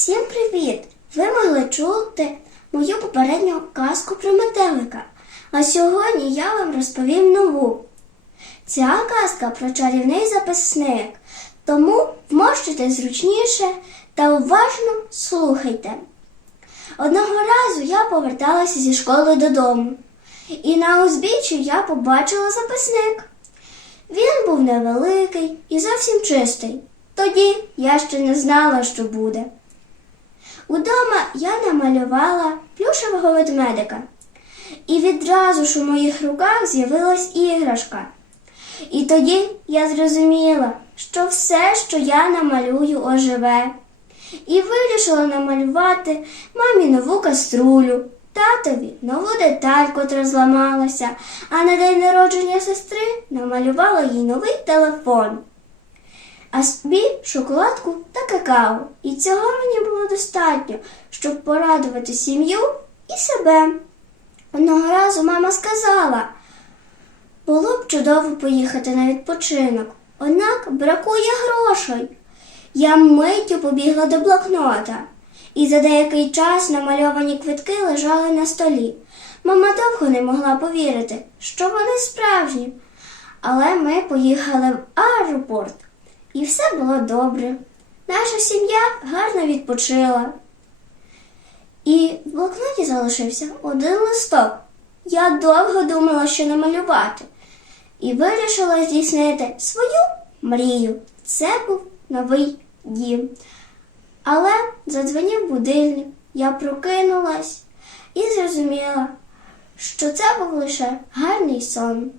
Всім привіт! Ви могли чути мою попередню казку про метелика. А сьогодні я вам розповім нову. Ця казка про чарівний записник, тому вмощуйте зручніше та уважно слухайте. Одного разу я поверталася зі школи додому, і на узбіччі я побачила записник. Він був невеликий і зовсім чистий. Тоді я ще не знала, що буде. Удома я намалювала плюшевого ведмедика, і відразу ж у моїх руках з'явилась іграшка. І тоді я зрозуміла, що все, що я намалюю, оживе. І вирішила намалювати мамі нову каструлю, татові нову деталь, котра зламалася, а на день народження сестри намалювала їй новий телефон а собі шоколадку та какао. І цього мені було достатньо, щоб порадувати сім'ю і себе. Одного разу мама сказала, було б чудово поїхати на відпочинок, однак бракує грошей. Я миттю побігла до блокнота, і за деякий час намальовані квитки лежали на столі. Мама довго не могла повірити, що вони справжні. Але ми поїхали в аеропорт, і все було добре. Наша сім'я гарно відпочила. І в блокноті залишився один листок. Я довго думала, що намалювати, і вирішила здійснити свою мрію. Це був новий дім. Але задзвонив будильник, я прокинулась і зрозуміла, що це був лише гарний сон.